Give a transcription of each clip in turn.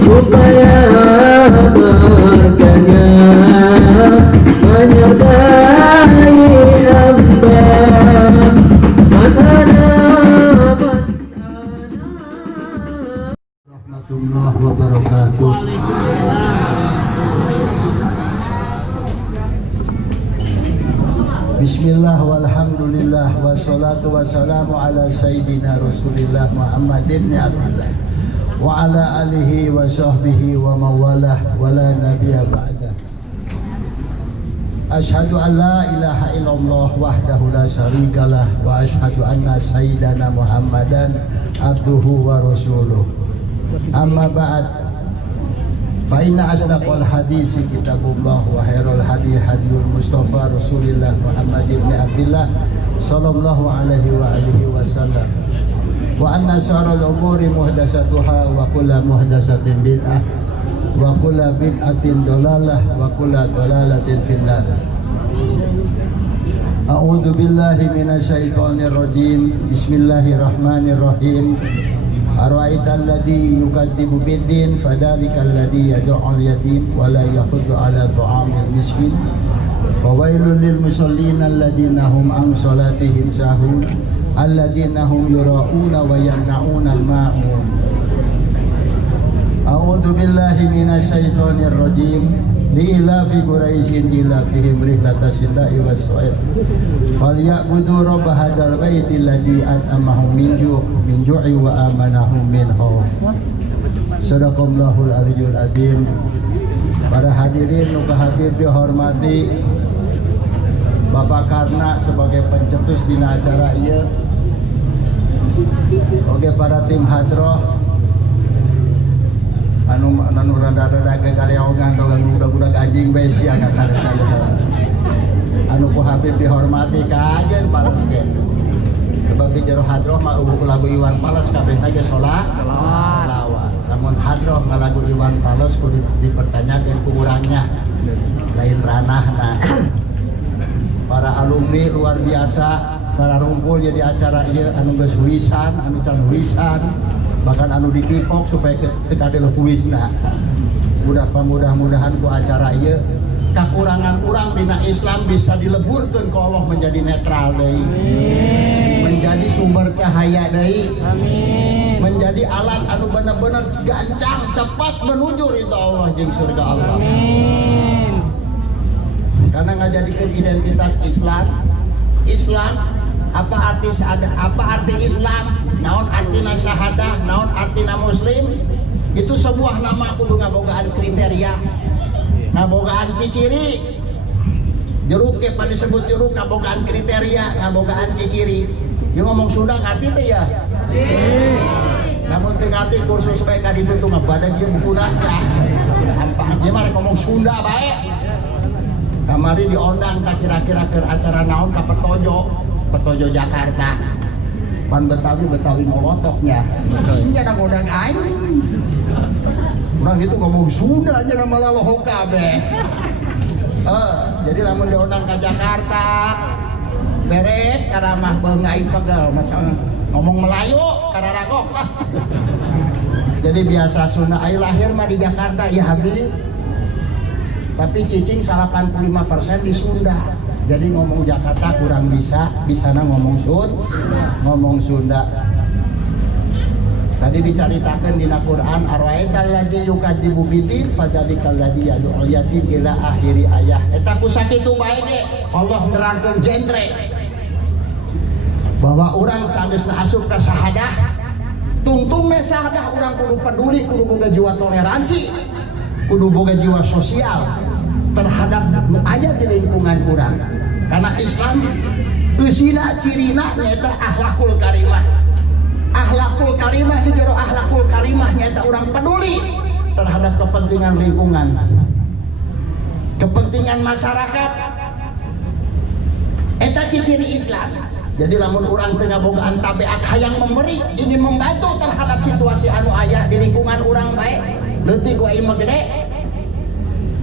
supaya berkahnya menyertai hamba. Warahmatullahi wabarakatuh. Bismillah walhamdulillah wassalatu wassalamu ala sayyidina Rasulillah Muhammadin ibn Abdillah wa ala alihi wa sahbihi wa mawalah wa la nabiyya ba'dah. Ashhadu an la ilaha illallah wahdahu la syarikalah wa ashhadu anna sayyidana Muhammadan abduhu wa rasuluh. Amma ba'd, fa inna asdaqal hadisi kitabullah wa khairul hadi hadiyul mustafa Rasulillah Muhammad ibn Abdillah sallallahu alaihi wa alihi wasallam, wa anna syarrul umuri muhdatsatuha wa kullu muhdatsatin bid'ah wa kullu bid'atin dhalalah wa kullu dhalalatin finnar. A'udzu billahi minasyaitonir rajim. Bismillahirrahmanirrahim. Ara'aital ladzi yukadzibu biddin fadzalikal ladzi yad'ul yatim wa la yahuddu 'ala ta'amil miskin wa wailul lil musallin alladzina hum an salatihim sahun alladzina hum yura'una wa yamna'una al-ma'un. A'udzu billahi minasyaitonir rajim. Li'ilafi Quraisyin ilafihim rihlatas syita'i was-shayf falyabudu rabb hadzal baiti alladzi at'amahum min ju'i wa amanahum min khauf. Shadaqallahul aliyyul adzim. Para hadirin nu habib dihormati, Bapak Karna sebagai pencetus dina acara ieu, oge para tim hadroh anu rada-rada gagaleongan doang budak-budak anjing bae sia kakareta anu ku habib dihormati kajen paras ge sebab di jero hadroh mah lagu Iwan Fals kabehna ge salawat. Namun hadroh ngalagu Iwan Fals kudu dipertanyakeun ku urangnya lain ranahna. Para alumni luar biasa kararumpul di acara ieu anu geus wisan, anu can wisan, bahkan anu dipipok supaya tekadel kuisna. Mudah-mudahan ku acara ieu kakurangan urang dina Islam bisa dileburkeun ku Allah menjadi netral deui, menjadi sumber cahaya deui, menjadi alat anu bener-bener gancang cepat menuju ridha Allah jeung surga Allah. Karena ngajadikeun identitas Islam apa arti Islam, naon artina syahadah, naon artina muslim, itu sebuah nama kudu ngabogaan kriteria, ngabogaan ciciri. Jeruk ke pada disebut jeruk ngabogaan kriteria, ngabogaan ciciri. Yang ngomong Sunda ngerti teh ya. Namun teu ngerti kursus bae ka ditu teh ngabadag ieu bukuna teh. Gampang ieu mah ngomong Sunda bae. Kamari diondang tak kira-kira ke acara naon ka Petojo Jakarta. Pan Betawi molotoknya. Sia na ngodang aing. Urang itu ngomong Sunda aja nama laloho kabeh. Jadi lamun diundang ke Jakarta beres ceramah beung aing pegel masalah ngomong Melayu kararagok lah. Jadi biasa Sunda aing lahir mah di Jakarta ya Habib. Tapi cicing 85% di Sunda. Jadi ngomong Jakarta kurang bisa, di sana ngomong Sunda. Tadi dicaritakeun dina Quran, ara'aital ladzi yukadzibu biddin fadzalikal ladzi yad'ul yatim ila akhiri ayah. Eta ku sakitu bae ge Allah nerangkeun jentre bahwa urang sageusna asup ka syahadah, tungtungna syahadah urang kudu peduli, kudu boga jiwa toleransi, kudu boga jiwa sosial terhadap aya di lingkungan urang. Karena Islam eusina cirina nyaeta akhlakul karimah. Akhlakul karimah di jero akhlakul karimah nyaeta urang peduli terhadap kepentingan lingkungan, kepentingan masyarakat. Eta ciri Islam. Jadi lamun urang teu ngabogaan tabiat hayang memberi, ingin membantu terhadap situasi anu aya di lingkungan urang bae, leutik ku imah gede.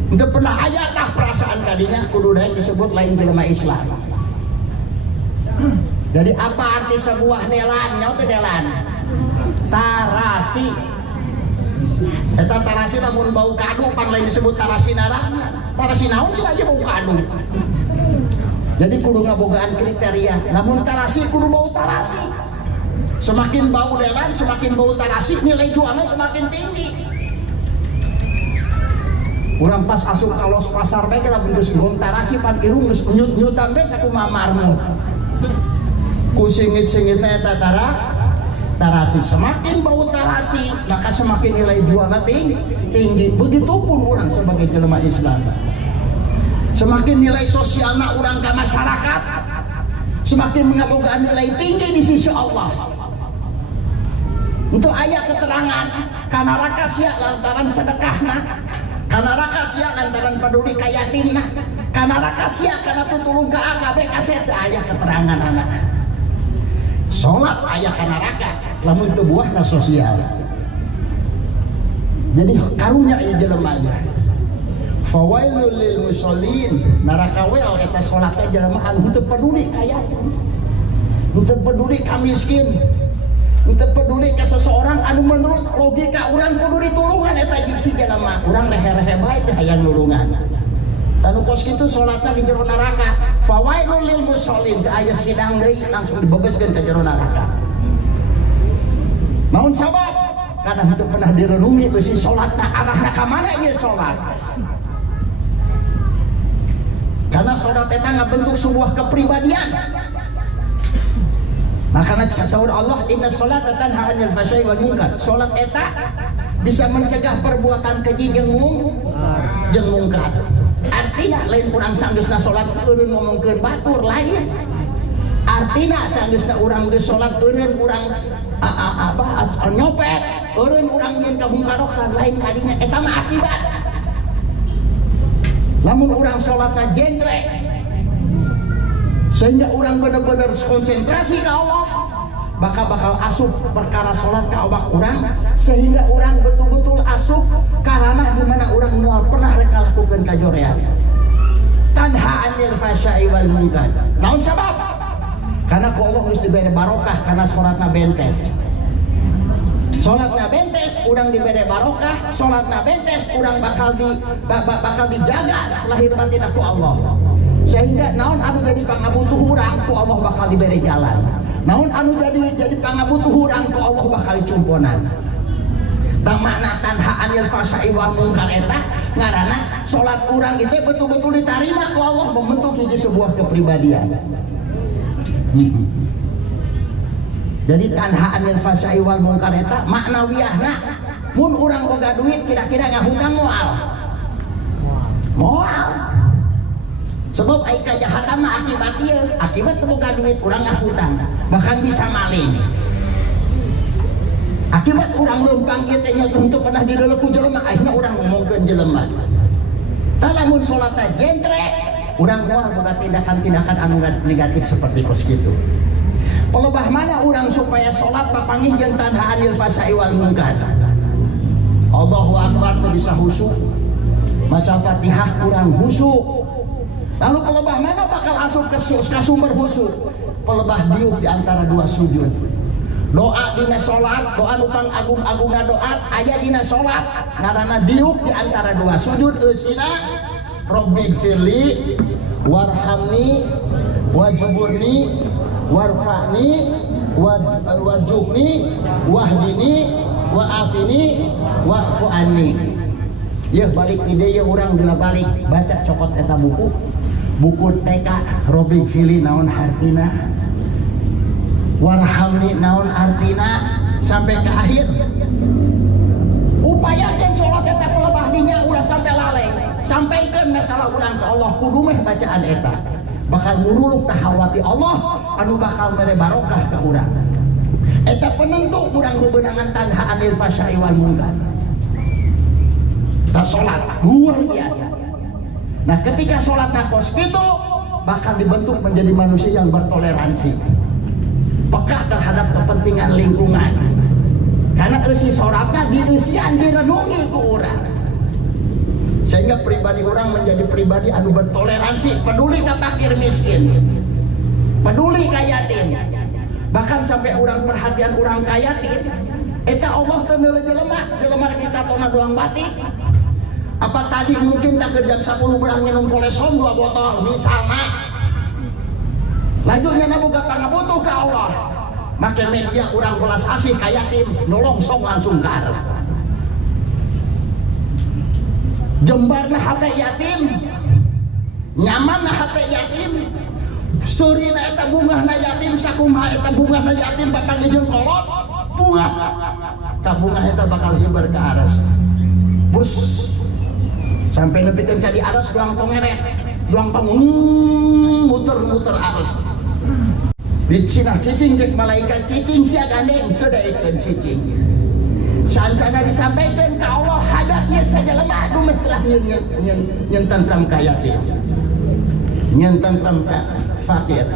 Untuk pernah aya tah perasaan kadinya kudu daek disebut lain jelema Islam. Jadi apa arti sebuah nelan? Nyaut nelan tarasi. Eta tarasi namun bau kadu pan lain disebut tarasi narana. Tarasi naon cenah aja bau kadu. Jadi kudu ngabogaan kriteria. Namun tarasi kudu bau tarasi. Semakin bau delan, semakin bau tarasi, nilai jualnya semakin tinggi. Urang pas asup kalos pasar bae kira geus gon tarasi pan irung geus nyut-nyutan bae sakumaha marmut. Ku singit-singitna eta tarasi. Semakin bau tarasi, maka semakin nilai jualnya tinggi. Begitupun orang sebagai jelema Islam. Semakin nilai sosialna orang ke masyarakat, semakin mengabogaan nilai tinggi di sisi Allah. Untuk ayat keterangan kana raka sia lantaran sedekahna, kana raka sia lantaran peduli ka yatimna, kana raka sia kana tutulung ka AKB kaset ayat keterangan anak. Salat ayat kana raka lamun teu buahna sosial. Jadi karunya ieu jelema aya. Fawailul lil musallin, neraka wel eta salat teh jelema anu teu peduli ka yatim. Teu peduli ka miskin. Teu peduli ka seseorang anu menurut logika urang kudu ditulungan eta si jelema. Urang rehe-rehe bae teh aya nulungan. Tanu kos kitu salatna di jero neraka. Fawailul lil musallin, aya sidang deui langsung dibebaskeun ka jero neraka. Naon sabab? Karena itu pernah direnungi si salatna arahna ka mana ieu salat. Karena salat eta ngabentuk sebuah kepribadian. Nah karena saur Allah inna sholata tanha 'anil fahsya'i wal munkar. Salat eta bisa mencegah perbuatan keji jeung mungkar. Artinya lain urang sanggeusna salat eureun ngomongkeun batur lain. Artinya sanggeusna urang geus salat eureun urang nyopet, eureun urang nyeun ka mungkaroh lain kadinya eta mah akibat. Lamun orang sholatnya jendre sehingga orang benar-benar konsentrasi ke Allah, bakal asup perkara sholat ke awak orang, sehingga orang betul-betul asup karena dimana orang mual pernah reka lakukan kajorean tanha 'anil fahsya'i wal munkar. Naon sabab? Karena ku Allah geus dibere barokah karena sholatna bentes. Sholatna bentes, urang diberi barokah. Sholatna bentes, urang bakal dijaga lahir batin aku Allah. Sehingga naon anu jadi pangabutuh urang ku Allah bakal diberi jalan. Naon anu jadi pangabutuh urang ku Allah bakal dicumponan. Tang makna tanha 'anil fahsya'i wal munkar eta ngaranna sholat urang itu betul-betul diterima ku Allah, membentuk hiji sebuah kepribadian. Jadi tanha 'anil fahsya'i wal munkar eta maknawiyahna mun urang boga duit kira-kira ngahutang moal. Sebab ai kajahatan mah akibat ieu, akibat boga duit urang ngahutang, bahkan bisa maling. Akibat urang leumpang ieu teh nya teu pernah dideuleuh ku jelema, akhirna urang ngomongkeun jelema. Tah lamun salatna jentre, urang moal boga tindakan-tindakan anu negatif seperti kos kitu. Pelebah mana orang supaya sholat papangih jeung tanha 'anil fahsya'i wal munkar. Allahu akbar teu bisa husuk. Masa Fatihah kurang husuk. Lalu pelebah mana bakal asup ke sumber husuk? Pelebah diuk di antara dua sujud. Doa dina sholat, doa nupang agung-agungna doa aya dina sholat. Ngaranna diuk di antara dua sujud eusina Rabbighfirli warhamni wajburni warfa'ni wajubni wahdini wa'afini wa'fu anni. Ya balik ide ya orang dina balik baca cokot eta buku TK Rabbighfirli naon artina, warhamni naon artina sampai ke akhir. Upayakeun salat eta pelebah dinya urang sampai lalai. Sampaikan masalah urang ke Allah kudu meh bacaan eta. Bakal muruluk tahawati Allah anu bakal mere barokah ka urang. Eta penentu urang bebenangan tanha 'anil fahsya'i wal munkar. Ta salat luar biasa. Nah, ketika salatna kos kitu bakal dibentuk menjadi manusia yang bertoleransi. Peka terhadap kepentingan lingkungan. Karena eusi salatna dieusian direnungi ku urang. Sehingga pribadi orang menjadi pribadi anu bertoleransi, peduli ka fakir miskin, peduli ka yatim. Bahkan sampai orang perhatian orang ka yatim Eta Allah teu neuleuh jelema kita tona doang batik. Apa tadi mungkin tak ke jam 10 berang minum kolesom 2 botol misalnya. Lanjutnya boga pangabutuh ka Allah. Make media urang belas asih ka yatim, nolong song langsung ka ares. Jembarna hate yatim, nyamanna hate yatim, surina eta bungahna yatim, sakumaha eta bungahna yatim papangih jeung kolot, bunga ka bunga eta bakal hibar ka aras. Bus sampai nepikeun ka di aras doang pongeret, doang muter-muter aras. Di Cina cicing cek malaikat cicing sia gandeng teu daekeun cicing. Sancana disampaikan ke Allah hadat ieu sajelema dumeh telah nyen tentram ka yatim. Nyen tentram ka fakir.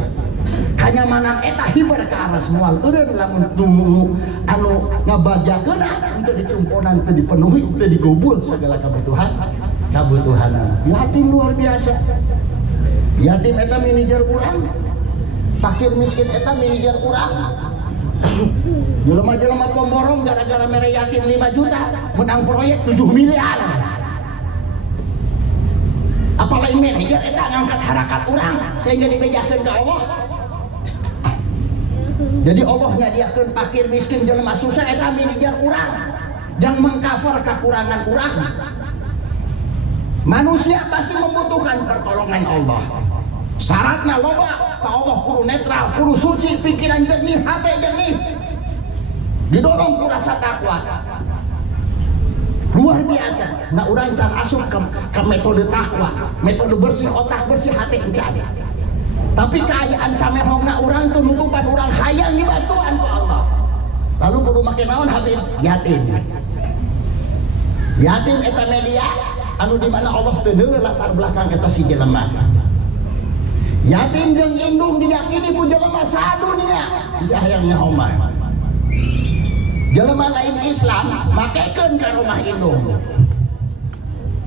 Kanyamanan eta hibar ka aras moal eureun lamun dumu anu ngabagakeun teu dicumponan teu dipenuhi teu digobul segala kabutuhanna. Yatim luar biasa. Yatim eta manajer urang. Fakir miskin eta manajer urang. Jelema-jelema pemborong gara-gara mere yatim 5 juta menang proyek 7 miliar. Apalagi manajer eta ngangkat harakat urang sehingga dibejakeun ke Allah. Jadi Allah nyadiakeun fakir miskin jelema susah eta manajer urang dan mengcover kekurangan urang. Manusia pasti membutuhkan pertolongan Allah. Syaratnya loba, Pak Allah kudu netral, kudu suci, pikiran jernih, hati jernih. Didorong ku rasa takwa. Luar biasa. Nah urang can asup ke metode takwa, metode bersih otak, bersih hati encan. Tapi keadaan samehongna urang tuh nutupan urang hayang dibantuan ku Allah. Lalu kudu make naon Habib? Yatim. Yatim eta media anu di mana Allah teu deuleu latar belakang eta si jelema. Yatim jeung indung diyakini ku jelema sadunia bisa hayangnya omah. Jelema lain Islam makekeun ka rumah indung.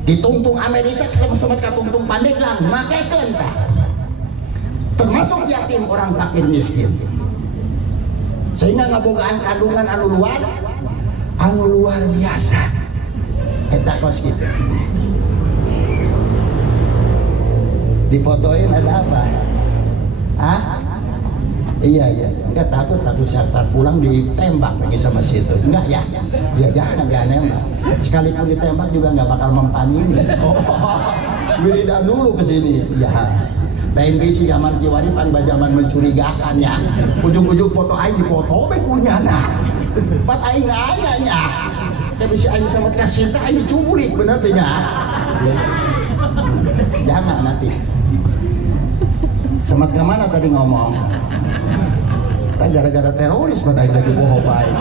Ditungtung Amerika semet ka tungtung Pandeglang makekeun tah. Termasuk yatim orang fakir miskin. Sehingga ngabogaan kandungan anu luar biasa. Eta kos kitu. Difotoin ada apa? Hah? Iya, enggak takut saat pulang ditembak lagi sama situ. Enggak ya? Ya jangan nembak. Sekalipun ditembak juga enggak bakal mempanini. Oh, wiridan dulu ke sini. Ya. Lain bisi zaman kiwari pan zaman mencurigakan ya. Ujung-ujung foto aing dipoto be kunyana. Pat aing ayanya. Teh bisi aing sama kasinta aing cubulik bener teh nya. Jangan nanti. Semat ke mana tadi ngomong? Kita gara-gara teroris pada lagi bohong baik.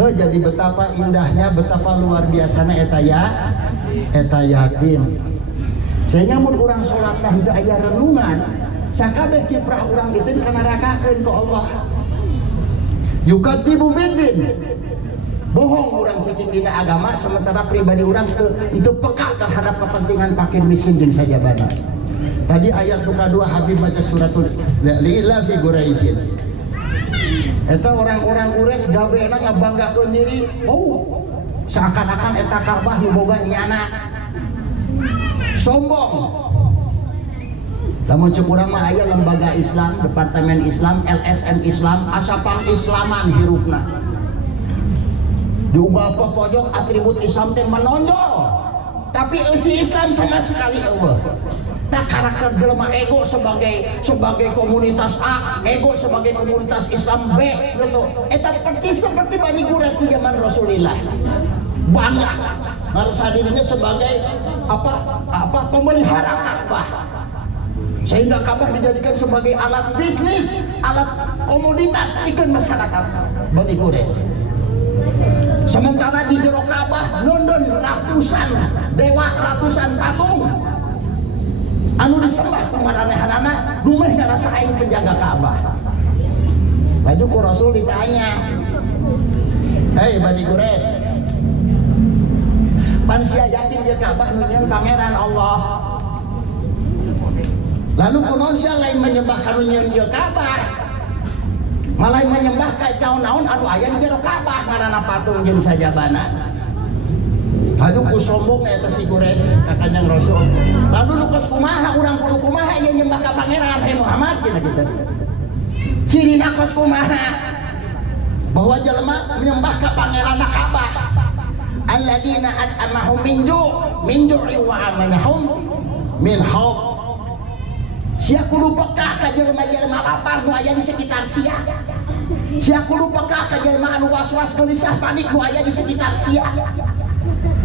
Oh, jadi betapa indahnya, betapa luar biasanya eta yatim. Sehingga mun urang salat teh teu aya renungan, sakabeh kiprah urang itu kana rakakeun ku Allah. Yukatibu bidin. Bohong orang cicing dina agama sementara pribadi orang itu peka terhadap kepentingan fakir miskin jeung sajabana. Tadi ayat kedua Habib baca suratul Lila fi Quraisyin. Eta orang-orang Quraisy gaweana ngabanggakeun diri, oh seakan-akan eta Ka'bah nu boga nyana. Sombong. Lamun cek urang mah aya lembaga Islam, departemen Islam, LSM Islam, asapang Islaman hirupna. Diunggah ke pojok atribut Islam teh menonjol, tapi si Islam sama sekali eueuh. Tak karakter jelema ego sebagai komunitas A, ego sebagai komunitas Islam B gitu. Eta percis seperti Bani Quraisy di zaman Rasulullah. Bangga merasa dirinya sebagai pemelihara Ka'bah. Sehingga Ka'bah dijadikan sebagai alat bisnis, alat komoditas ikut masyarakat Bani Quraisy. Sementara di jero Ka'bah nondon ratusan dewa, ratusan patung anu disembah kumaranehanana dumeh ngarasa aing penjaga Ka'bah. Lalu ku Rasul ditanya, hei Bani Quraisy, pan sia yakin dia Ka'bah nunyeun pangeran Allah. Lalu kunaon sia lain menyembah ka nunyeun ieu Ka'bah? malah menyembah ka naon-naon anu aya di jero Ka'bah ngaranna patung jeung sajabana. Haju ku sombong eta si Quraisy ka Kanjeng Rasul. Lalu nu kos kumaha urang kudu kumaha ieu nyembah ka pangeran hai Muhammad cenah kitu. Cirina kos kumaha bahwa jelema menyembah ka pangeran Ka'bah. Alladzina at'amahum min ju'in wa amanahum min khauf. Sia kudu peka ka jelema-jelema lapar nu aya di sekitar sia. Sia kudu peka ka jelema anu was-was gelisah panik nu aya di sekitar sia.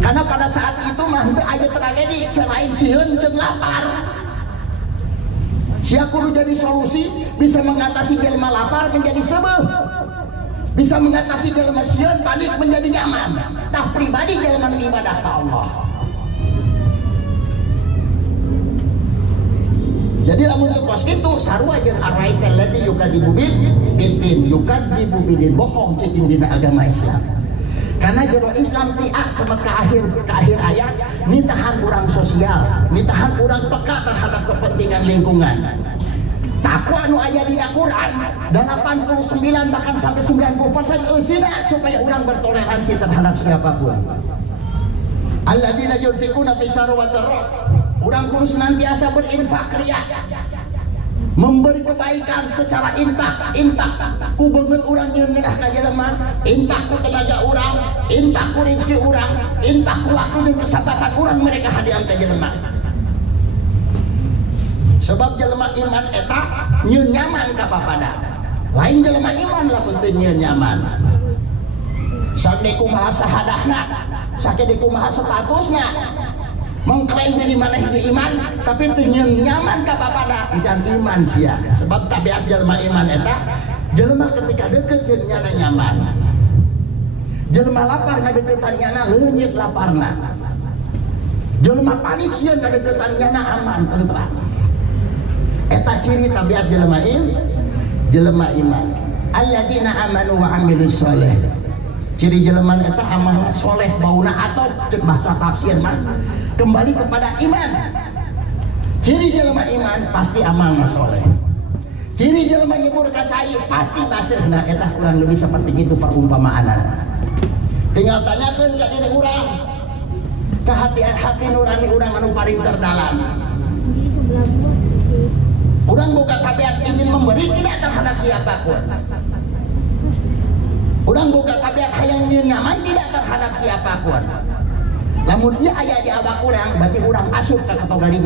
Karena pada saat itu mah teu aya tragedi selain sieun jeung lapar. Sia kudu jadi solusi bisa mengatasi jelema lapar menjadi sebeuh. Bisa mengatasi jelema sieun panik menjadi nyaman. Tah pribadi jelema ibadah ka Allah. Jadi lamun teu kos kitu sarua jeung araital ladzi yukadzibu bidin yukadzibu bidin bohong cicing dina agama Islam. Karena jero Islam tiak sama ke akhir ayat nitahan orang sosial, nitahan orang peka terhadap kepentingan lingkungan. Taku anu aya di Al-Quran 89 bahkan sampai 90% eusina supaya orang bertoleransi terhadap siapapun. Alladzina yunfiquna fis sarri wad dharra. Orang kudu senantiasa berinfak ria, memberi kebaikan secara infak ku beungeut urang nyeun ngeunah ka jelema, infak ku tenaga urang, infak ku rezeki urang, infak ku waktu jeung kesempatan urang mereka hadiah ka jelema. Sebab jelema iman eta nyeun nyaman ka papada. Lain jelema iman lamun teu nyeun nyaman. Sakde kumaha sahadahna, sakde kumaha statusna. Mengklaim diri mana hiji iman tapi teu nyaman ka papada encan iman sia. Sebab tabiat jelema iman eta jelema ketika deukeut jeung nyana nyaman. Jelema lapar ngadeuketan nyana leungit laparna. Jelema panik sieun ngadeuketan nyana aman tentram. Eta ciri tabiat jelema iman. Alladzina amanu wa amilus sholih. Ciri jelema eta amal soleh bauna atau cek bahasa tafsir mah kembali kepada iman. Ciri jelema iman pasti amal soleh. Ciri jelema nyebur ka cai pasti basirna eta kurang lebih seperti itu perumpamaanna. Tinggal tanyakeun ka diri urang, ka hati nurani urang anu paling terdalam. Urang boga tabiat ingin memberi tidak terhadap siapapun. Urang boga tabiat hayang nyaman tidak terhadap siapapun. Lamun ieu aya di awak urang berarti urang asup ka kategori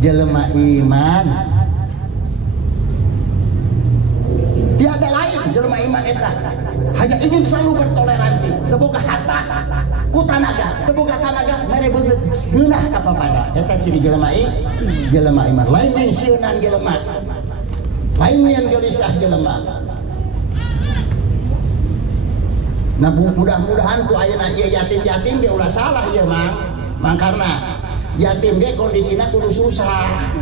jelema iman. Tiada lain jelema iman eta hanya ingin selalu bertoleransi, teu boga harta ku tanaga, teu boga tanaga mere beungeut geunah ka papada. Eta ciri jelema iman. Lain yang sieunan jelema, lain yang gelisah jelema. Nah mudah-mudahan ku ayeuna ieu yatim ge ulah salah ieu mang karena yatim ge kondisina kudu susah.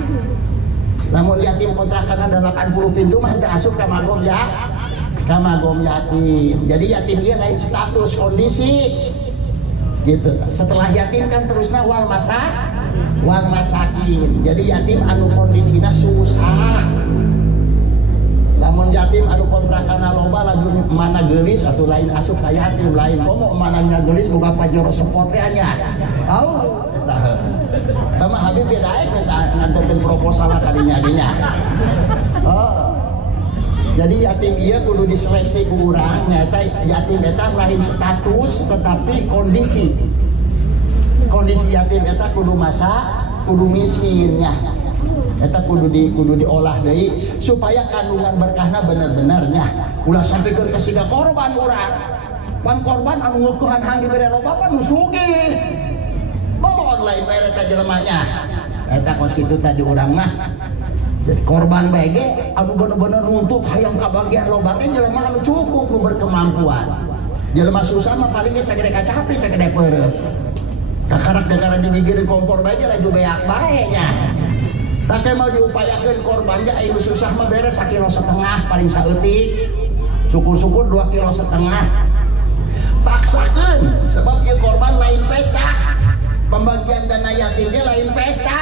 Lamun yatim kontrakan ada 80 pintu mah teu asup ka magom yatim. Jadi yatim ieu lain status kondisi gitu. Setelah yatim kan terusna wal masakin. Jadi yatim anu kondisina susah. Lamun yatim anu kontrakana loba lagi mana geulis atuh lain asup ka yatim lain komo mananya geulis boga pajero sepoteannya. Tahu eta. Tama Habib beda ngadeukeun proposal kadinya dinya. Oh. Jadi yatim ieu kudu diseleksi ku urang nyaeta yatim eta lain status tetapi kondisi. Kondisi yatim eta kudu miskin nya. Eta kudu diolah deui supaya kandungan berkahna bener-benernya ulah sampai ke siga korban urang. Pan korban anu ngeukuhan hang dibere loba pan nu sugih. Molot lain mere eta jelemanya. Eta kos kitu tadi urang mah. Jadi korban bae ge anu bener-bener nuntut hayang kabagian loba teh jelema anu cukup nu berkemampuan. Jelema susah mah paling ge sagede kacapi sagede peureup. Kakarak degara digigeureun kompor bae ge laju beak bae nya. Tak mau diupayakan korban dia ayo susah mah beres 1,5 kilo paling saeutik. Syukur-syukur 2,5 kilo. Paksakan sebab dia korban lain pesta. Pembagian dana yatim dia lain pesta.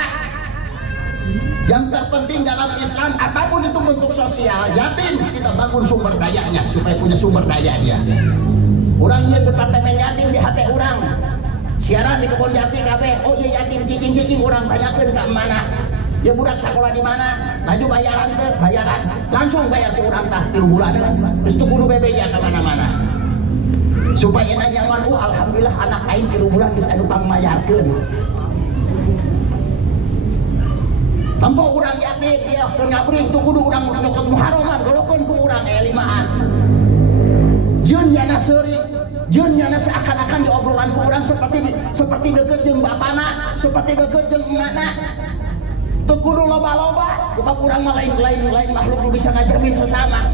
Yang terpenting dalam Islam, apapun itu bentuk sosial yatim, kita bangun sumber dayanya supaya punya sumber daya dia. Orang yang departemen yatim di hati orang, siaran di kebun jati KB, oh iya yatim cicing-cicing orang banyakkan ke mana? Ya budak sekolah di mana? Laju bayaran ke bayaran, langsung bayar ke orang tah 3 bulan kan? Terus tuh kudu bebeja ke mana-mana. Supaya enak nyaman, alhamdulillah anak aing 3 bulan bisa dupang mayarkeun. Tempo orang yatim dia ke ngabring tuh kudu orang nyokot muharoman, walaupun ku orang limaan. Jeun yana seuri, jeun yana seakan-akan diobrolan ku orang seperti deket jeung bapana, seperti deket jeung emakna. Teu kudu loba-loba, sebab urang mah lain makhluk nu bisa ngajamin sesama.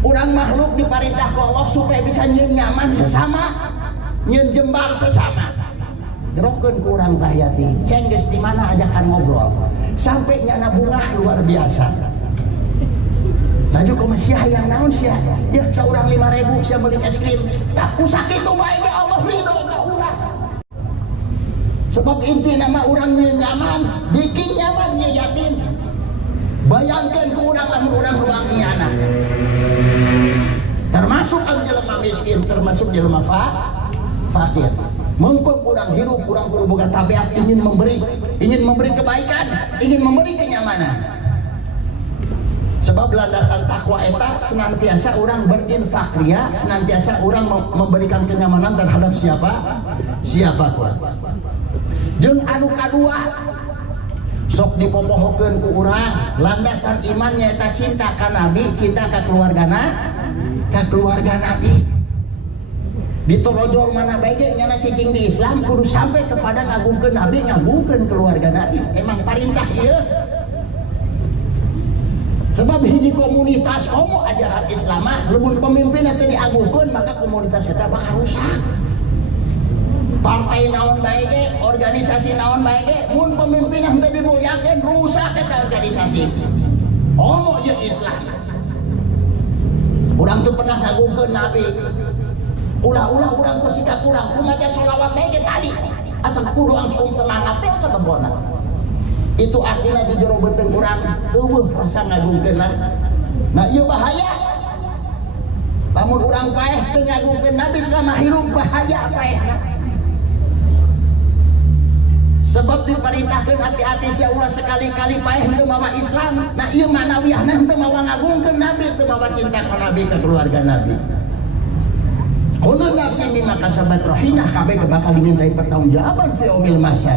Urang makhluk diparintah ku Allah supaya bisa nyeun nyaman sesama, nyeun jembar sesama. Gerokeun ku urang tah yati, ceng geus di mana ajakan ngobrol. Sampai nyana bunga luar biasa. Laju ke sia yang naon sia? Ya saurang 5.000 sia beli es krim. Tak kusakitu bae ge Allah ridho ka urang. Sebab inti nama orang nyaman, bikin nyaman dia yatim. Bayangkan ke orang lamun orang ruang anak. Termasuk an jelema miskin, termasuk jelema fakir. Mumpung orang hidup, orang kudu boga tabiat ingin memberi kebaikan, ingin memberi kenyamanan. Sebab landasan takwa eta senantiasa orang berinfak ria, senantiasa orang memberikan kenyamanan terhadap siapa kuat. Jeung anu kadua sok dipopohokeun ku urang landasan iman nyaeta cinta ka Nabi, cinta ka keluarga Nabi. Ditorojol mana bae ge nyana cicing di Islam kudu sampai kepada ngagungkeun Nabi, ngagungkeun keluarga Nabi. Emang perintah ieu. Sebab hiji komunitas komo ajaran Islam mah lamun pemimpinna teu diagungkeun maka komunitas eta bakal rusak. Partai naon bae ge, organisasi naon bae ge, mun pemimpin henteu dimuliakeun rusak eta organisasi. Homo ieu Islam. Urang tuh pernah ngagungkeun Nabi. Ulah-ulah urang ku sikap urang, kumaca sholawat bae ge tadi. Asal kudu langsung semangat teh ketebona. Itu artinya di jero beuteung urang eueuh rasa ngagungkeunna. Nah ieu bahaya. Lamun urang paeh teu ngagungkeun Nabi selama hidup bahaya paehna. Sebab diperintahkan hati-hati sia ulah sekali-kali paeh henteu mawa Islam. Nah ieu manawiyahna henteu mawa ngagungkeun Nabi, henteu mawa cinta ka Nabi ka keluarga Nabi. Kullu nafsin bima kasabat rahinah, kabeh bakal dimintai pertanggungjawaban fi yaumil mahsyar.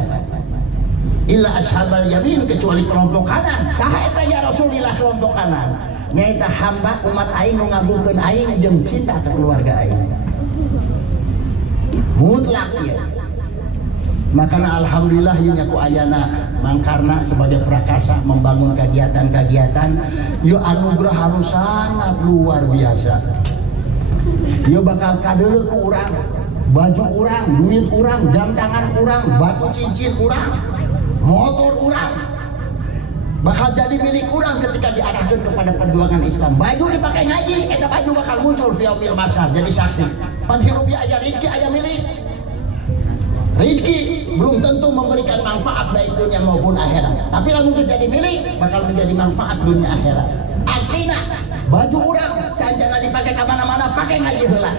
Illa ashabal yamin, kecuali kelompok kanan. Saha eta ya Rasulillah kelompok kanan? Nyaita hamba umat aing nu ngagungkeun aing jeung cinta ka keluarga aing. Mutlak ieu. Makanya alhamdulillah ieu ku ayana mangkarna sebagai prakarsa membangun kegiatan-kegiatan ieu anugerah anu sangat luar biasa. Ieu bakal kadeuleu ku urang, baju urang, duit urang, jam tangan urang, batu cincin urang, motor urang bakal jadi milik urang ketika diarahkan kepada perjuangan Islam. Baju dipakai ngaji, eta baju bakal muncul fi yaumil mahsyar jadi saksi. Pan hirup ya aya rezeki aya milik. Rezeki belum tentu memberikan manfaat baik dunia maupun akhirat, tapi lamun jadi milik bakal menjadi manfaat dunia akhirat. Artinya baju urang sanjana dipakai ke mana-mana, pakai ngaji heula.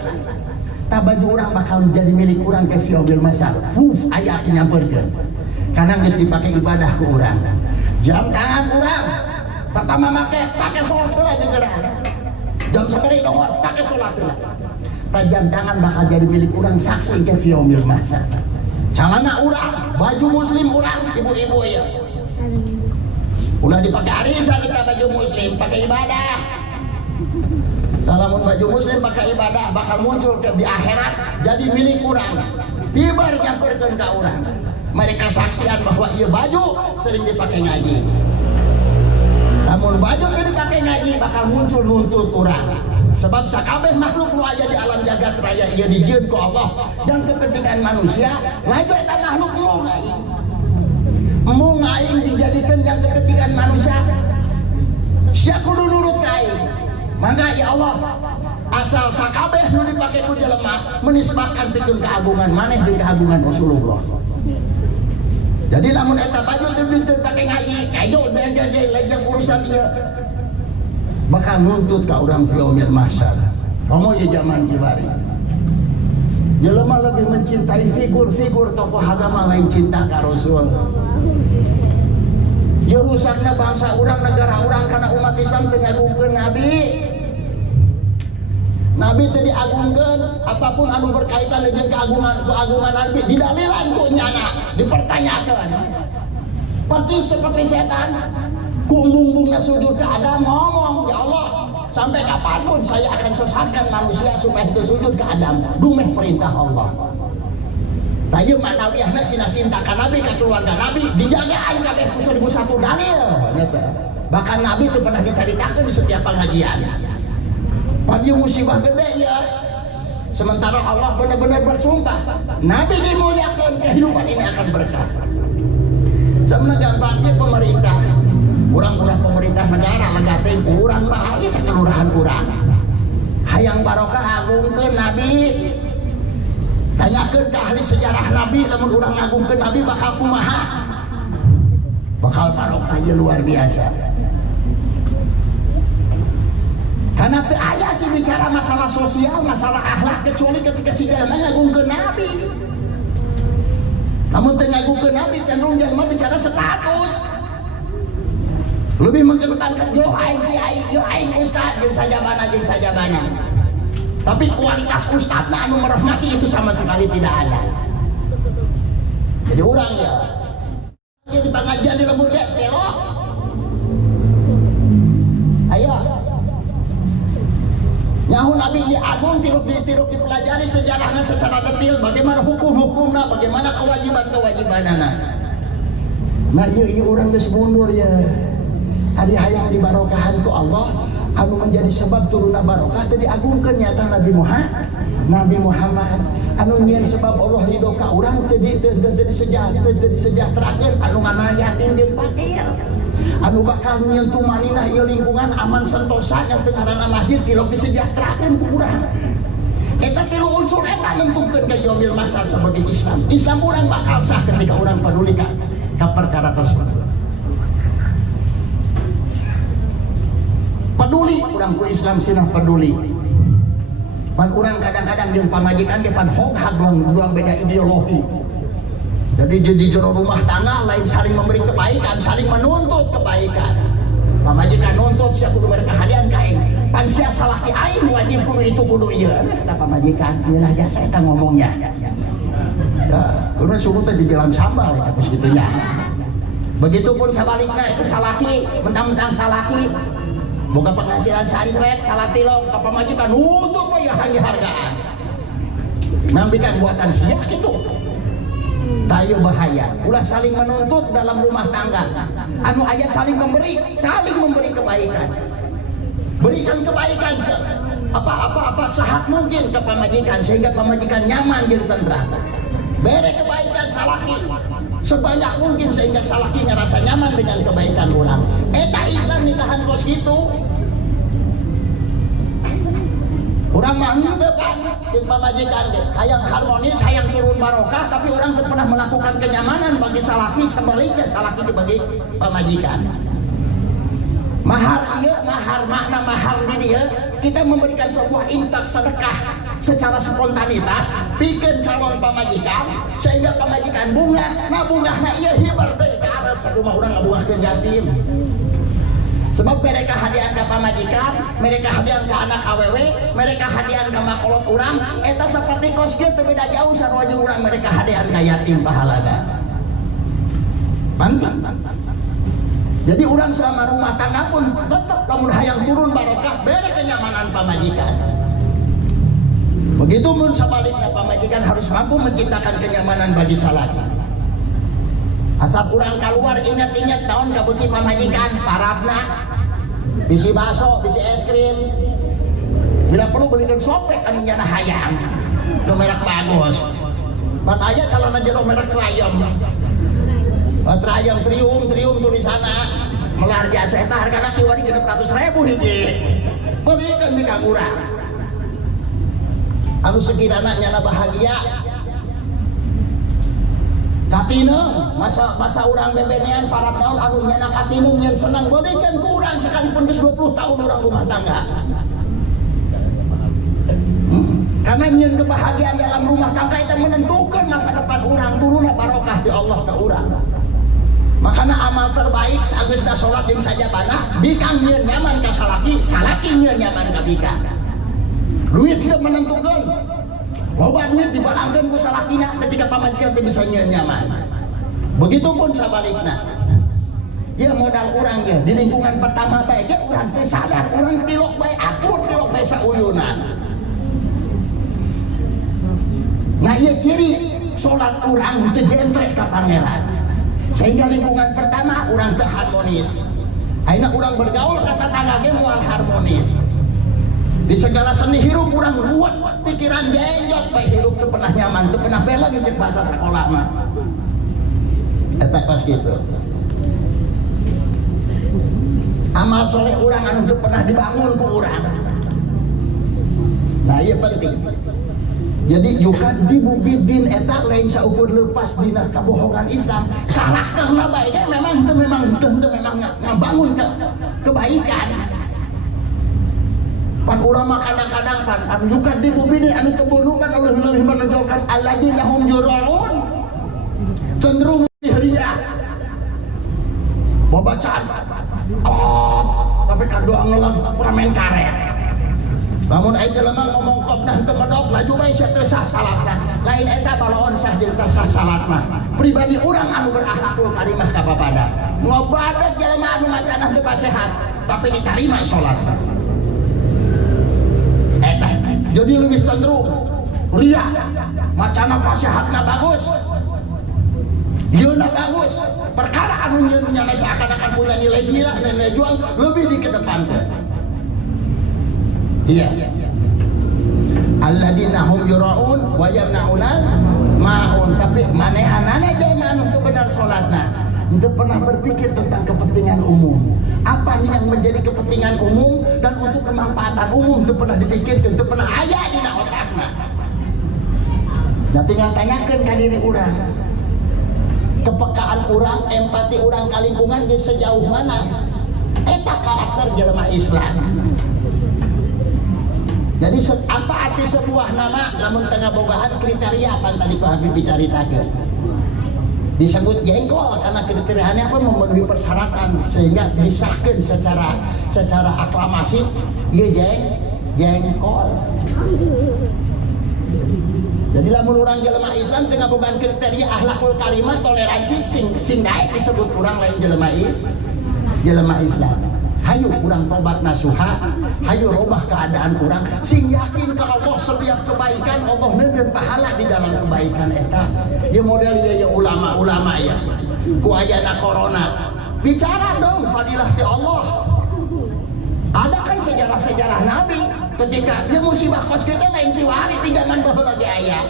Ta baju urang bakal menjadi milik urang ke fiobil masal. Aya nyamperkeun. Karena geus dipakai ibadah ke urang. Jam tangan urang pertama pakai salat heula jeung geura. Jam sabari dohor pakai salat heula. Ta jam tangan bakal jadi milik urang saksi ke fiobil masal. Calana urang, baju muslim urang, ibu-ibu ya. Ulah dipakai arisan kita baju muslim, pakai ibadah. Kalau baju muslim pakai ibadah bakal muncul di akhirat jadi milik urang. Ibar nyamperkeun ka urang. Mereka saksian bahwa ieu baju sering dipakai ngaji. Namun baju teu dipakai ngaji bakal muncul nuntut urang. Sebab sakabeh makhluk nu aya di alam jagat raya ieu dijieun ku Allah dan kepentingan manusia, laju eta makhluk mung aing dijadikeun yang kepentingan manusia. Sia kudu nurut ka aing. Mangga ya Allah, asal sakabeh nu dipake ku jelema menisbahkan pikeun keagungan maneh jeung keagungan Rasulullah. Jadi namun eta baju teu pakai ngaji ayo jadi lain urusan ieu bakal nuntut ka urang fi yaumil mahsyar. Kamu ya zaman kibari jelema lebih mencintai figur-figur tokoh agama lain cinta ka Rasul. Ya rusakna bangsa urang negara urang karena umat Islam teu ngagungkeun Nabi. Nabi tadi agungkeun apapun anu berkaitan dengan keagungan Nabi didalilan ku nyana dipertanyakan. Percis seperti setan ku embung-embungna sujud ke Adam ngomong, ya Allah sampai kapanpun saya akan sesatkan manusia supaya itu sujud ke Adam. Dumeh perintah Allah. Tayeum manawiyahna sina cinta ka Nabi ka keluarga Nabi dijagaan kabeh ku 1001 dalil. Bahkan Nabi itu pernah diceritakan di setiap pengajian. Panjang musibah gede ya. Sementara Allah benar-benar bersumpah Nabi dimuliakan, kehidupan ini akan berkah. Sebenarnya gampangnya pemerintah urang-urang pemerintah negara legatin urang bahaya sakelurahan urang hayang barokah agungkeun Nabi. Tanyakeun ka ahli sejarah Nabi lamun urang ngagungkeun Nabi bakal kumaha? Bakal barokah aja luar biasa. Karena teu aya sih bicara masalah sosial, masalah akhlak kecuali ketika si jalma ngagungkeun Nabi. Namun teu ngagungkeun Nabi cenderung jalma bicara status. Lebih mengedepankan yo aing kiai, yo aing ustaz, jeung sajabana. Tapi kualitas ustadzna anu merahmati itu sama sekali tidak ada. Jadi orang ya di pengajian di lembur dek telo. Ayo. Nyahu Nabi ya agung tiruk dipelajari sejarahnya secara detail bagaimana hukum-hukumna, bagaimana kewajiban-kewajibanana. Nah iya orang geus mundur ya. Adi hayang dibarokahan ku Allah anu menjadi sebab turunna barokah tadi agungkeun nyata Nabi Muhammad anu nyieun sebab Allah ridho ka urang tadi sejahterakeun anu ngana yatim jeung fakir anu bakal nyieun tumanina ieu lingkungan aman sentosa yang teu ngaranna masjid tilok disejahterakeun ku urang. Eta tilu unsur eta nentukeun ka yaumil mahsyar sebagai Islam urang bakal sah ketika urang peduli ka perkara tersebut. Peduli urang ku Islam sinah peduli. Pan urang kadang-kadang jeung pamajikan ge pan hoghag duang beda ideologi. Jadi di jero rumah tangga lain saling memberi kebaikan, saling menuntut kebaikan. Pamajikan nuntut sia kudu mereka hadian ka aing. Pan sia salaki aing wajib kudu itu kudu ieu. Kata pamajikan, ieu jasa eta ngomongnya. Urang suku teh di jalan sambal eta geus kitu nya. Begitupun sabalikna itu salaki mentang-mentang salaki boga penghasilan sanjret salatilong ka pamajikan nuntut we hargaan. Mambikan buatan sia kitu. Tayu bahaya. Ulah saling menuntut dalam rumah tangga. Anu aya saling memberi kebaikan. Berikan kebaikan apa sahak mungkin ke pamajikan sehingga pamajikan nyaman jeung tentrem. Bere kebaikan salaki sebanyak mungkin sehingga salaki ngerasa nyaman dengan kebaikan orang. Eta Islam nitahan kos gitu. Orang mah henteu Pak, jeung pamajikan teh hayang harmonis, hayang turun barokah, tapi orang teu pernah melakukan kenyamanan bagi salaki, sebaliknya salaki dibagi pamajikan. Mahar ieu, makna mahar di dieu, kita memberikan sebuah infak sedekah secara spontanitas pikeun calon pamajikan sehingga pamajikan bunga, nah bungahna ieu hibar teh ka arah sarumah urang ngabungahkeun yatim. Sebab mereka hadiah ke pamajikan, mereka hadiah ke anak awewe, mereka hadiah ke makolot urang, eta seperti kos kieu teu beda jauh sarua jeung urang mereka hadiah ke yatim pahalana. Pantun. Jadi urang selama rumah tangga pun tetap lamun hayang turun barokah bere kenyamanan pamajikan. Begitu pun sebaliknya pamajikan harus mampu menciptakan kenyamanan bagi salaki. Asap urang keluar ingat-ingat tahun kabeuki pamajikan parabna bisi baso, bisi es krim. Bila perlu belikan sotek anu nyana hayang. Nu merek bagus. Pan aya calona jero merek Trayom. Trayom Trium tulisanna melar jasa eta hargana kiwari 600.000 hiji. Beukeun di ka urang. Anu sekirana nyana bahagia katineng masa orang bebenean para tahun anu nyana katineng yang senang balikan ke urang sekalipun ke 20 tahun orang rumah tangga. Karena nyen kebahagiaan dalam rumah tangga itu menentukan masa depan orang, turunlah barokah di Allah ke orang. Makanya amal terbaik sagusna sholat jeung sajabana bikang nyen nyaman ka salaki, salaki nyen nyaman ka bikang. Duit teu menentukan. Loba duit dibalangkeun ku salakina ketika pamajikan teu bisa nyen nyaman. Begitupun sabalikna. Ya modal urang ge di lingkungan pertama bae ge urang teh sadar urang tilok bae akur tilok bae sauyunan. Nah iya ciri sholat urang teu jentrek ka pangeran. Sehingga lingkungan pertama urang teu harmonis. Ayeuna urang bergaul ka tetangga ge moal harmonis. Di segala seni hirup urang ruwet pikiran genjot bae hirup teu pernah nyaman teu pernah bela cek bahasa sekolah mah. Eta kos kitu. Amal soleh urang anu teu pernah dibangun ku urang. Nah ieu penting. Jadi yukadibu bidin eta lain saukur lepas dina kabohongan Islam. Karakterna bae ge memang ngabangun kebaikan. Pan urang mah kadang-kadang pan anu yukadibu bidin anu keburukan Allah lebih menonjolkan alladzina hum yuraun. Cenderung riya. Babacaan. Sampai kadoang ngelang pramen karet. Lamun aing jelema ngomong kopna teu medok laju bae sia teu sah salatna. Lain eta balaon sah jeung teu sah salat mah. Pribadi urang anu berakhlakul karimah ka bapada. Ngobadag jelema anu macanah teu pasehat tapi ditarima salatna. Eta jadi lebih cenderung ria. Macanah pasehatna bagus. Dieuna bagus. Perkara anu nyana seakan-akan punya nilai gila nilai jual lebih dikedepankeun. Iya. Alladzina hum yuraun wa yamnaunal maun. Tapi manehanana jelema anu teu benar salatna teu pernah berpikir tentang kepentingan umum. Apa yang menjadi kepentingan umum dan untuk kemanfaatan umum teu pernah dipikirkeun, teu pernah aya dina otakna. Nah tinggal tanyakeun ka diri urang. Kepekaan urang, empati urang ka lingkungan geus sejauh mana? Eta karakter jelema Islam. Jadi apa arti sebuah nama namun tengah bogaan kriteria apa tadi Pak Habib dicaritakeun. Disebut jengkol karena kriterianya apa memenuhi persyaratan sehingga disahkeun secara aklamasi ieu jengkol. Jadi lamun urang jelema Islam tengah bogaan kriteria akhlakul karimah toleransi sing daek disebut urang lain jelema Islam. Hayu kurang tobat nasuha, hayu robah keadaan kurang, sing yakin ke Allah setiap kebaikan Allah neudeun pahala di dalam kebaikan eta. Ieu model ya ulama-ulama ya. Ku ayana corona. Bicara dong fadilah ti Allah. Ada kan sejarah-sejarah Nabi ketika dia musibah kos kita lain kiwari di zaman baheula ge aya.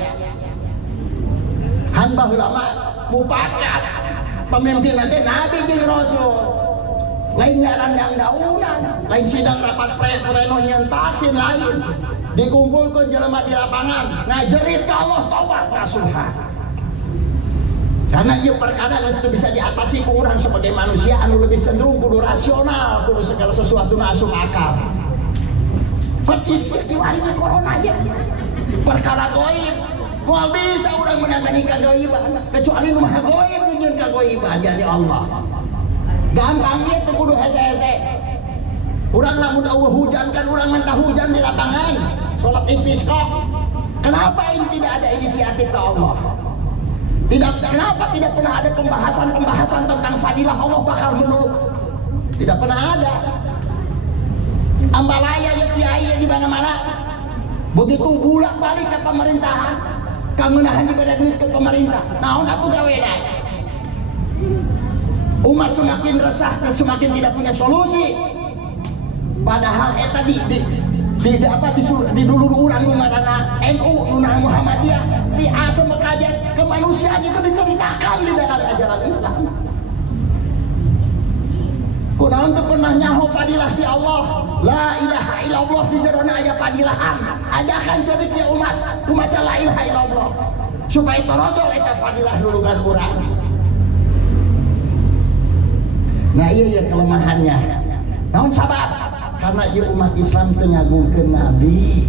Han baheula mah mupakat pemimpin nanti Nabi jeung Rasul. Lain ngarandang daunan, lain sidang rapat pleno nyen vaksin lain. Dikumpulkan jelema di lapangan, ngajerit ke Allah tobat nasuha. Karena ieu perkara geus teu bisa diatasi ku urang sebagai manusia anu lebih cenderung kudu rasional, kudu segala sesuatu na asup akal. Percis kiwari corona ieu. Perkara goib, moal bisa urang menangani kagoiban, kecuali nu maha goib nunjun kagoiban jadi Allah. Gampang dia tuh kudu hese-hese. Urang lamun Allah hujan kan urang mentah hujan di lapangan. Salat istisqa. Kenapa ini tidak ada inisiatif ke Allah? Kenapa tidak pernah ada pembahasan tentang fadilah Allah bakal menolong? Tidak pernah ada. Ambalaya ya kiai di mana-mana. Begitu bolak-balik ke pemerintahan, kamunahan diberi duit ke pemerintah. Naon atuh gawean? Umat semakin resah dan semakin tidak punya solusi. Padahal eta di dulu urang ngaranna NU Nunah Muhammadiyah di asam kajian kemanusiaan itu diceritakan di dalam ajaran Islam. Kunaon teu pernah nyaho fadilah ti Allah. La ilaha illallah di jerona aya fadilahan. Ajakan cerik ya umat kumaca la ilaha illallah. supaya torojol eta fadilah lulungan urang. Nah iya kelemahannya. Naon sabab? Karena ieu umat Islam teu ngagungkeun Nabi.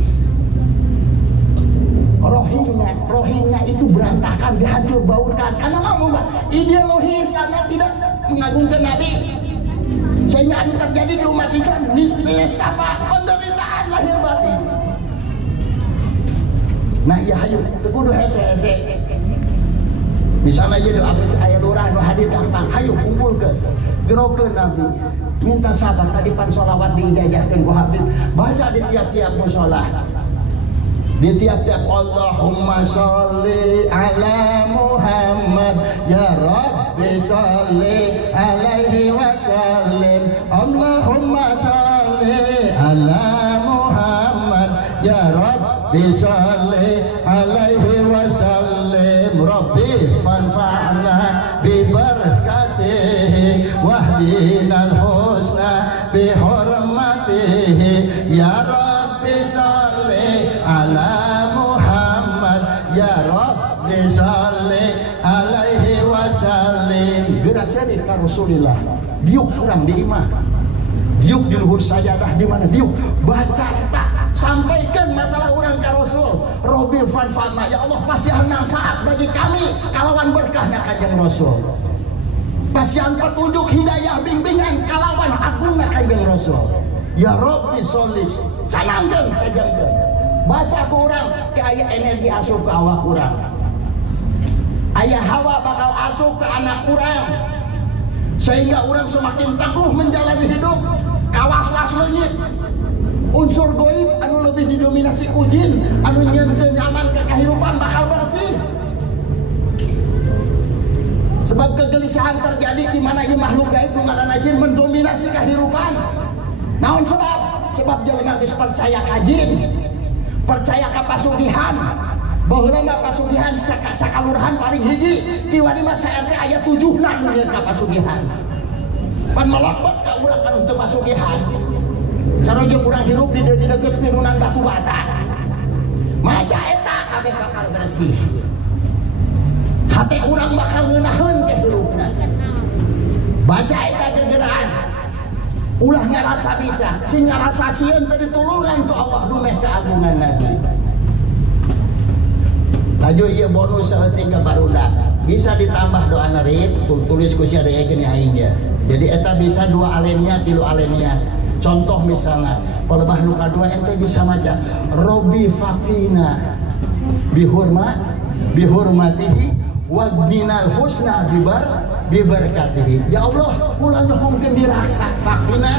Rohingya itu berantakan, dihancur baurkan. Karena namun ideologi Islamnya tidak mengagungkan Nabi. Sehingga yang terjadi di umat Islam penderitaan lahir batin. Nah iya hayu kudu hese-hese. Misalnya jadi abis ayat urah nu hadir gampang, hayu kumpulkeun gerokeun Nabi. Minta sahabat tadi pan sholawat diijazahkeun ku Habib, baca di tiap-tiap mushola. Di tiap-tiap Allahumma sholli ala Muhammad ya Rabbi sholli alaihi wa sallim. Allahumma sholli ala Muhammad ya Rabbi sholli alaihi wa sallim. Rabbi fanfa'na bi barakatihi wahdinal husna bi hurmatihi ya Rabbi sholli ala Muhammad ya Rabbi sholli alaihi wasallim. Gerak cari ka Rasulillah, diuk kurang di imah, diuk di luhur sajadah di mana diuk baca eta, sampaikan masalah orang ka Rasul. Robi fanfa'na, ya Allah pasihan manfaat bagi kami kalawan berkahnya kanjeng Rasul. Pasihan petunjuk hidayah bimbingan kalawan agungna kanjeng Rasul. Ya Rabbi sholli, canangkeun kajengkeun. Baca ke orang ke aya energi asup ke awak orang, aya hawa bakal asup ke anak orang, sehingga orang semakin teguh menjalani hidup. Kawas-was leungit unsur goib anu lebih didominasi ku jin anu nyenteun nyaman ke kehidupan bakal bersih. Sebab kegelisahan terjadi di mana ieu makhluk gaib nu ngaranna jin mendominasi kehidupan. Naon sebab? Sebab jelema geus percaya ka jin, percaya ke pasugihan. Baheula mah pasugihan sakalurahan paling hiji, kiwani mah RT aya 7 na dunia ka pasugihan. Pan melokot ka urang anu teu pasugihan. Sarojeng urang hirup di deukeut pirunan batu bata. Maca eta kabeh bakal bersih. Hati urang bakal ngeunaheun kehirupna. Baca eta gegeraan. Ulah ngarasa bisa, sing ngarasa sieun teu ditulungan ku Allah dumeh keagungan Nabi. Laju ieu bonus saeutik ka barudak. Bisa ditambah doa narib, tulis ku sia daekeun aing dia. Jadi eta bisa 2 alemnya, 3 alemnya. Contoh misalnya, pelebah nu kadua ente bisa maca Robi fakfina bihurmatihi wagnal husna bibarakatihi. Ya Allah, ulah nyuhungkeun dirasa fakfina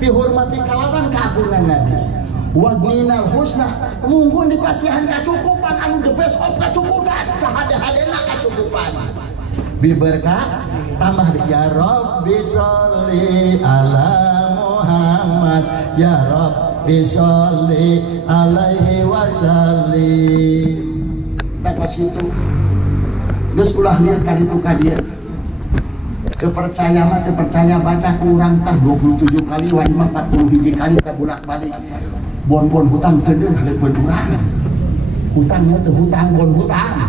bihurmati kalawan keagungan Nabi. Wagnal husna mungkin dipasihan kacukupan anu the best of kacukupan sahade-hadena kacukupan. Biberkah tambah ya Rabbi sholli ala Muhammad ya Rabbi sholli alaihi wasallim. Dan pas itu geus ulah lieur ka ditu ka dieu. Kepercaya mah kepercaya baca kurang tah 27 kali wa imam 41 kali tah bolak-balik. Bon-bon hutang teu deun haleupeun urang. Hutangnya teu hutang bon hutang.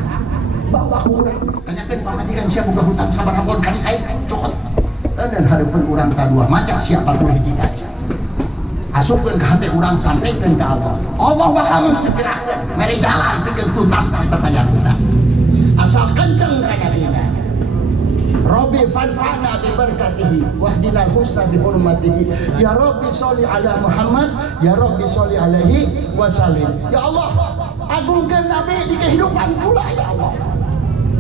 Bawa urang tanyakeun pamajikan sia boga hutang sabaraha bon kali aing cokot. Dan hareupeun urang kadua maca sia 41 kali. Asupkeun ka hate urang sampaikeun ka Allah. Allah bakal mensegerakeun mere jalan pikeun tuntasna pertanyaan hutang. Asal kenceng kana dina. Rabbi fanfa'na bi barakatihi wahdinal husna bi hurmatihi ya Rabbi sholli ala Muhammad ya Rabbi sholli alaihi wasallim. Ya Allah, agungkeun Nabi di kehidupan kula ya Allah.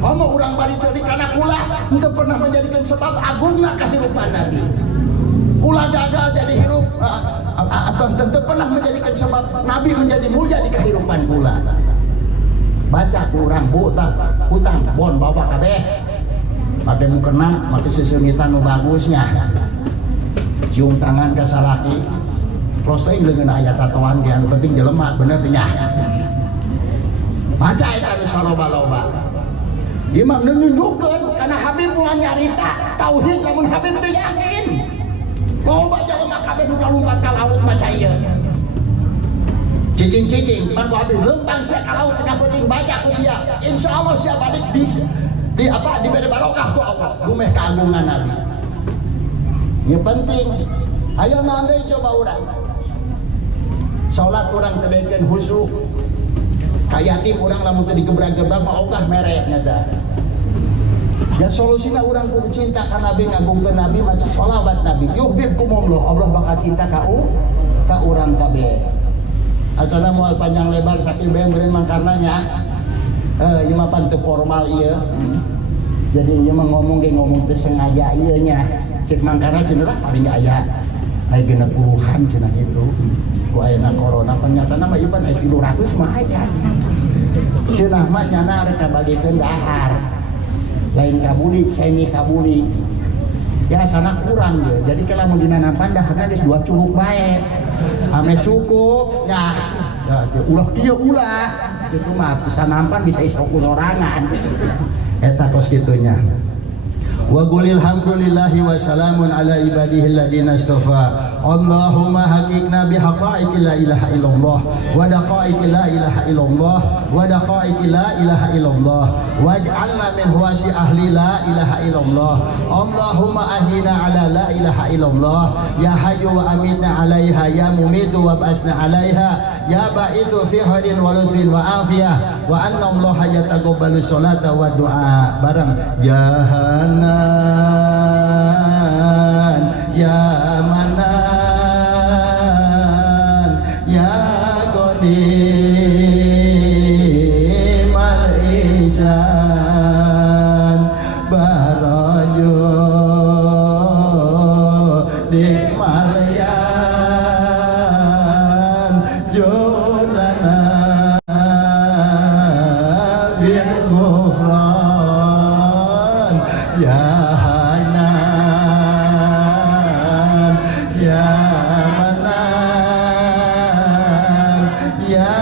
Kamu urang bari ceuli kana kula henteu pernah menjadikan sebab agungna kehidupan Nabi. Kula gagal jadi hirup tentu pernah menjadikan sebab Nabi menjadi mulia di kehidupan kula. Baca kurang buta hutang bon bawa kabeh. Pakai mukena, pakai sesengitan nu bagusnya. Cium tangan ke salaki. Terus teh leungeun aya tatoan ge anu penting jelema bener teh nya. Baca eta nu saloba-loba. Imam nunjukkeun kana Habib moal nyarita tauhid lamun Habib teu yakin. Loba jelema kabeh nu kalumpat ka laut maca ieu. cicing pan ku abdi leumpang sia ka laut tengah penting baca ku sia insyaallah sia balik di apa diberi barokah ku Allah lumeh keagungan Nabi. Ya penting ayo nandai coba urang salat urang tedekeun khusyuk ka yatim urang lamun teu digebrag-gebrag mah ogah mere nyata. Ya solusina urang kudu cinta ka Nabi ngagungkeun Nabi maca sholawat Nabi yuhibbukumullah Allah bakal cinta ka urang kabeh. Asana moal panjang lebar saking bae meureun mangkarnanya ieu mah pan teu formal ieu. Jadi ieu mah ngomong ge ngomong teu sengaja ieu nya. Cek mangkarna cenah paling aya genep puluhan cenah itu. Ku ayeuna corona panyatana mah ieu pan 300 mah aya. Cenah mah nyana rek kabagikeun dahar. Lain kabuli, semi kabuli. Ya sana kurang ya. Jadi kalau mau dinanapan daharna geus 2 curug bae. Ame cukup ya ulah kieu ulah kitu mah bisa nampan bisa isok sorangan eta kos kitunya. Wa qulil hamdulillahi wa salamun ala ibadihi alladziina istafa. Allahumma haqiqna bi haqa'iqi la ilaha illallah wa daqa'iqi la ilaha illallah wa daqa'iqi la ilaha illallah waj'alna min huwasi ahli la ilaha illallah. Allahumma ahina ala la ilaha illallah ya hayyu wa amitna 'alaiha ya mumitu wa ba'asna 'alaiha ya ba'idu fi khairin wa lutfin wa afiyah wa anna Allah yataqabbalu sholata wa du'a barang ya Hanan ya Manan ya Qadimal Ihsan barajo dikmalayan jolana bil ghufran ya Hanan ya Manan ya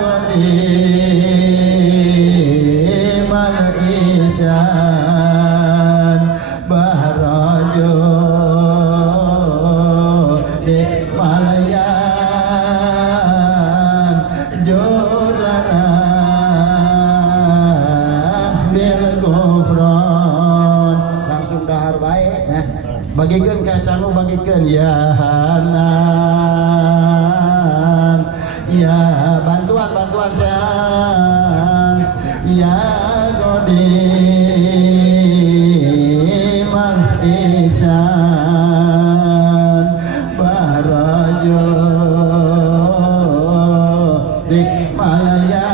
Qadimal Ihsan barajo dikmalayan jolana bil ghufran langsung dahar baik nah bagikeun ka sanu bagikeun ya Hanan ya bantuan sayang ya Qadimal Ihsan barajo dikmalayan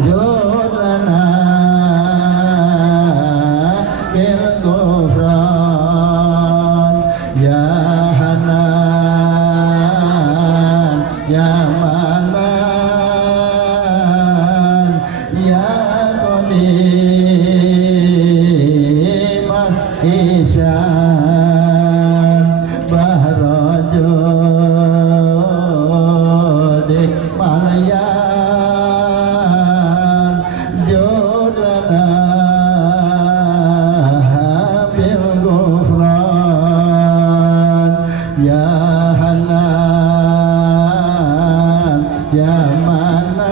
jolana bil ghufran ya Hanan ya Manan ya Qadimal Ihsan barajo dikmalayan jolana bil ghufran ya Hanan ya Manan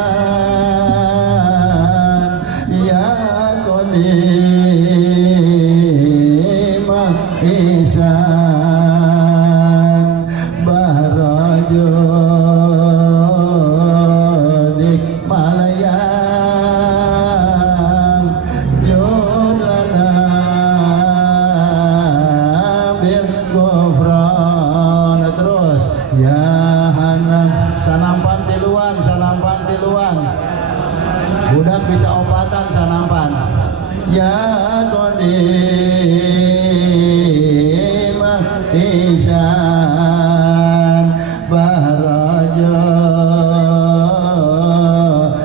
ya Qadimal Ihsan barajo dikmalayan jolana bil ghufran terus ya Hanan sanampan tiluan budak bisa obatan sanampan ya Qadimal Ihsan barajo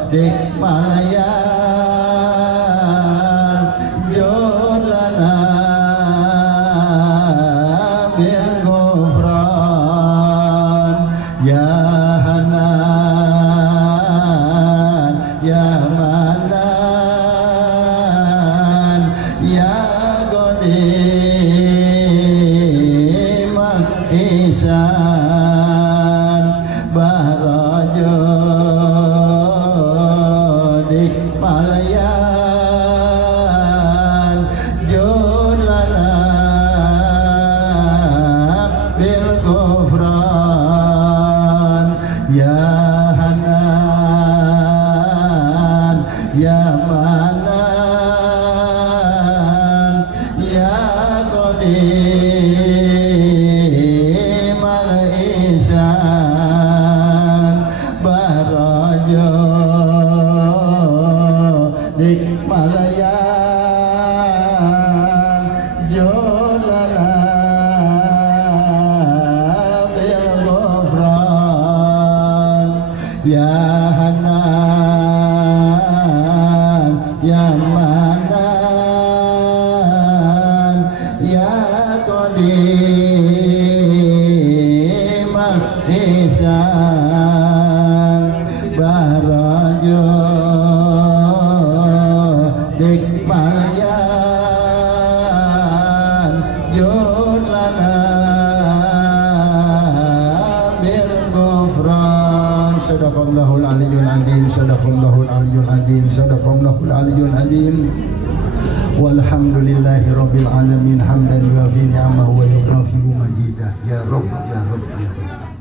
dikmalayan jolana bil ghufran ya Hanan ya Manan ya Qadimal Ihsan ya Manan ya Qadim al-Ihsan barajo dik malayan jolana bil ghufran ya Hanan ya Manan ya Qadim al-Ihsan barajo dik malayan jolana bil ghufran sadaqallahul aliyyul azim sadaqallahul aliyyul azim sadaqallahul aliyyul azim walhamdulillahi rabbil alamin hamdan yuafi ni'amahu wa yukafi majidah ya rabb ya rabb ya rabb